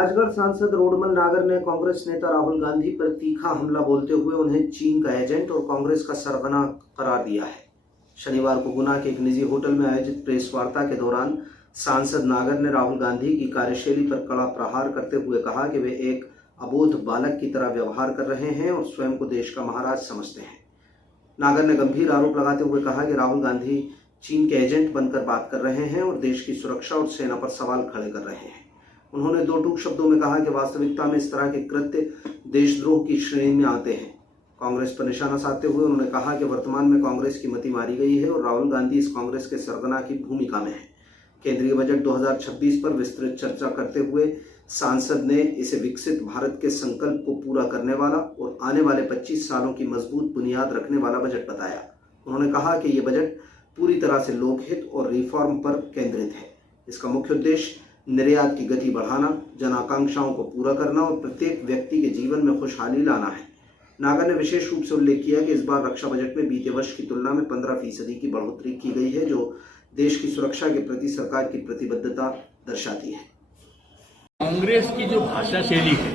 राजगढ़ सांसद रोडमल नागर ने कांग्रेस नेता राहुल गांधी पर तीखा हमला बोलते हुए उन्हें चीन का एजेंट और कांग्रेस का सरगना करार दिया है। शनिवार को गुना के एक निजी होटल में आयोजित प्रेस वार्ता के दौरान सांसद नागर ने राहुल गांधी की कार्यशैली पर कड़ा प्रहार करते हुए कहा कि वे एक अबोध बालक की तरह व्यवहार कर रहे हैं और स्वयं को देश का महाराज समझते हैं। नागर ने गंभीर आरोप लगाते हुए कहा कि राहुल गांधी चीन के एजेंट बनकर बात कर रहे हैं और देश की सुरक्षा और सेना पर सवाल खड़े कर रहे हैं। उन्होंने दो टूक शब्दों में कहा कि वास्तविकता में इस तरह के कृत्य देशद्रोह की श्रेणी में आते हैं। कांग्रेस पर निशाना साधते हुए उन्होंने कहा कि वर्तमान में कांग्रेस की मति मारी गई है और राहुल गांधी इस कांग्रेस के सरगना की भूमिका में है। केंद्रीय बजट 2026 पर विस्तृत चर्चा करते हुए सांसद ने इसे विकसित भारत के संकल्प को पूरा करने वाला और आने वाले 25 सालों की मजबूत बुनियाद रखने वाला बजट बताया। उन्होंने कहा कि ये बजट पूरी तरह से लोकहित और रिफॉर्म पर केंद्रित है। इसका मुख्य उद्देश्य निर्यात की गति बढ़ाना, जन आकांक्षाओं को पूरा करना और प्रत्येक व्यक्ति के जीवन में खुशहाली लाना है। नागर ने विशेष रूप से उल्लेख किया कि इस बार रक्षा बजट में बीते वर्ष की तुलना में 15% की बढ़ोतरी की गई है, जो देश की सुरक्षा के प्रति सरकार की प्रतिबद्धता दर्शाती है। कांग्रेस की जो भाषा शैली है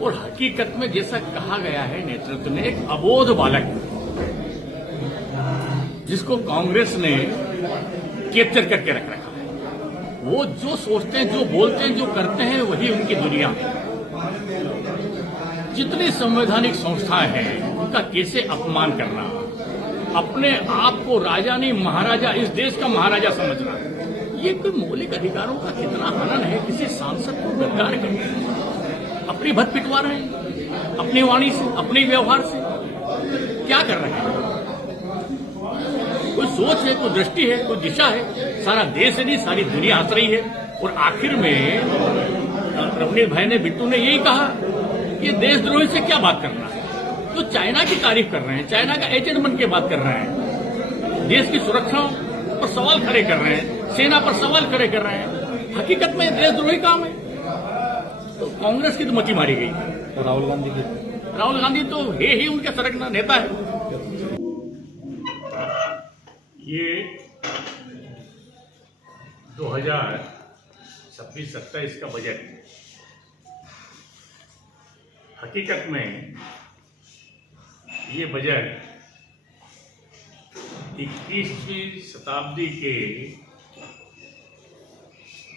और हकीकत में जैसा कहा गया है नेतृत्व ने, एक अबोध बालक जिसको कांग्रेस ने कैप्चर करके रख रखा है। वो जो सोचते हैं, जो बोलते हैं, जो करते हैं, वही उनकी दुनिया है। जितनी संवैधानिक संस्थाएं हैं उनका कैसे अपमान करना, अपने आप को राजा नहीं महाराजा, इस देश का महाराजा समझना, ये कोई मौलिक अधिकारों का कितना हनन है। किसी सांसद को गद्दार करके अपनी भत पिटवा रहे हैं, अपनी वाणी से, अपने व्यवहार से। क्या कर रहे हैं? कोई सोच है, कोई दृष्टि है, कोई दिशा है? सारा देश नहीं, सारी दुनिया हंस रही है। और आखिर में रवनीत भाई ने, बिट्टू ने यही कहा कि देशद्रोही से क्या बात करना है। तो चाइना की तारीफ कर रहे हैं, चाइना का एजेंट बन के बात कर रहे हैं, देश की सुरक्षा पर सवाल खड़े कर रहे हैं, सेना पर सवाल खड़े कर रहे हैं। हकीकत में देशद्रोही काम है। तो कांग्रेस की तो मति मारी गई। तो राहुल गांधी तो है ही उनके सरगना नेता है। ये 2026-27 का बजट हकीकत में ये बजट 21वीं शताब्दी के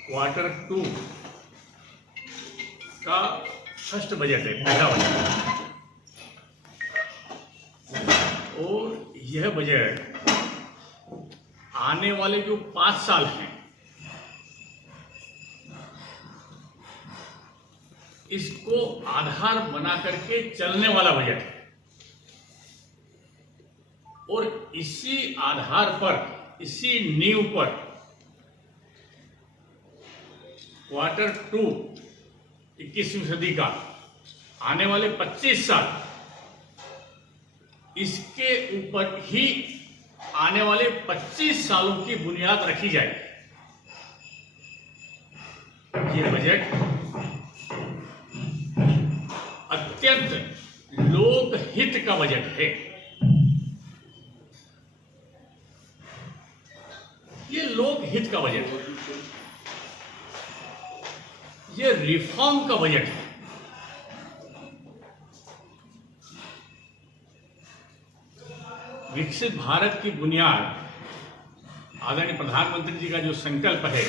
Q2 का फर्स्ट बजट है, पहला बजट। और यह बजट आने वाले जो 5 साल हैं, इसको आधार बना करके चलने वाला बजट है। और इसी आधार पर, इसी नींव पर Q2 21वीं सदी का आने वाले 25 साल, इसके ऊपर ही आने वाले 25 सालों की बुनियाद रखी जाएगी। ये बजट अत्यंत लोकहित का बजट है। ये लोकहित का बजट है, ये रिफॉर्म का बजट है। विकसित भारत की बुनियाद आदरणीय प्रधानमंत्री जी का जो संकल्प है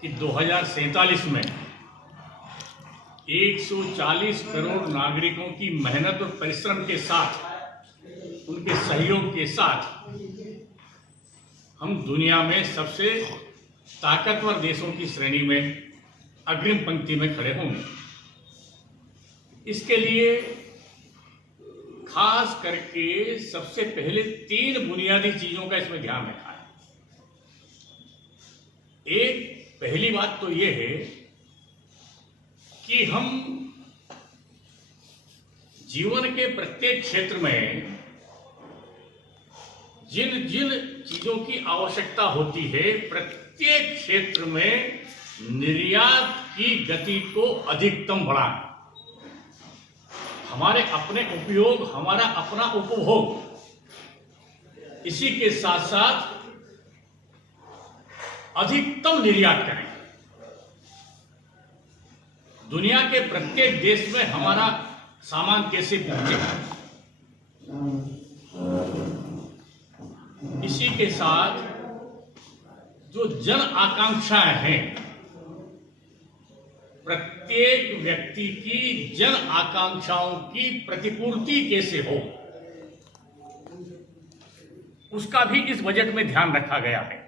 कि 2047 में 140 करोड़ नागरिकों की मेहनत और परिश्रम के साथ, उनके सहयोग के साथ हम दुनिया में सबसे ताकतवर देशों की श्रेणी में अग्रिम पंक्ति में खड़े होंगे। इसके लिए खास करके सबसे पहले 3 बुनियादी चीजों का इसमें ध्यान रखा है। एक, पहली बात तो यह है कि हम जीवन के प्रत्येक क्षेत्र में जिन जिन चीजों की आवश्यकता होती है, प्रत्येक क्षेत्र में निर्यात की गति को अधिकतम बढ़ाएं। हमारे अपने उपयोग, हमारा अपना उपभोग, इसी के साथ साथ अधिकतम निर्यात करें। दुनिया के प्रत्येक देश में हमारा सामान कैसे पहुंचे। इसी के साथ जो जन आकांक्षाएं हैं, प्रत्येक व्यक्ति की जन आकांक्षाओं की प्रतिपूर्ति कैसे हो, उसका भी इस बजट में ध्यान रखा गया है।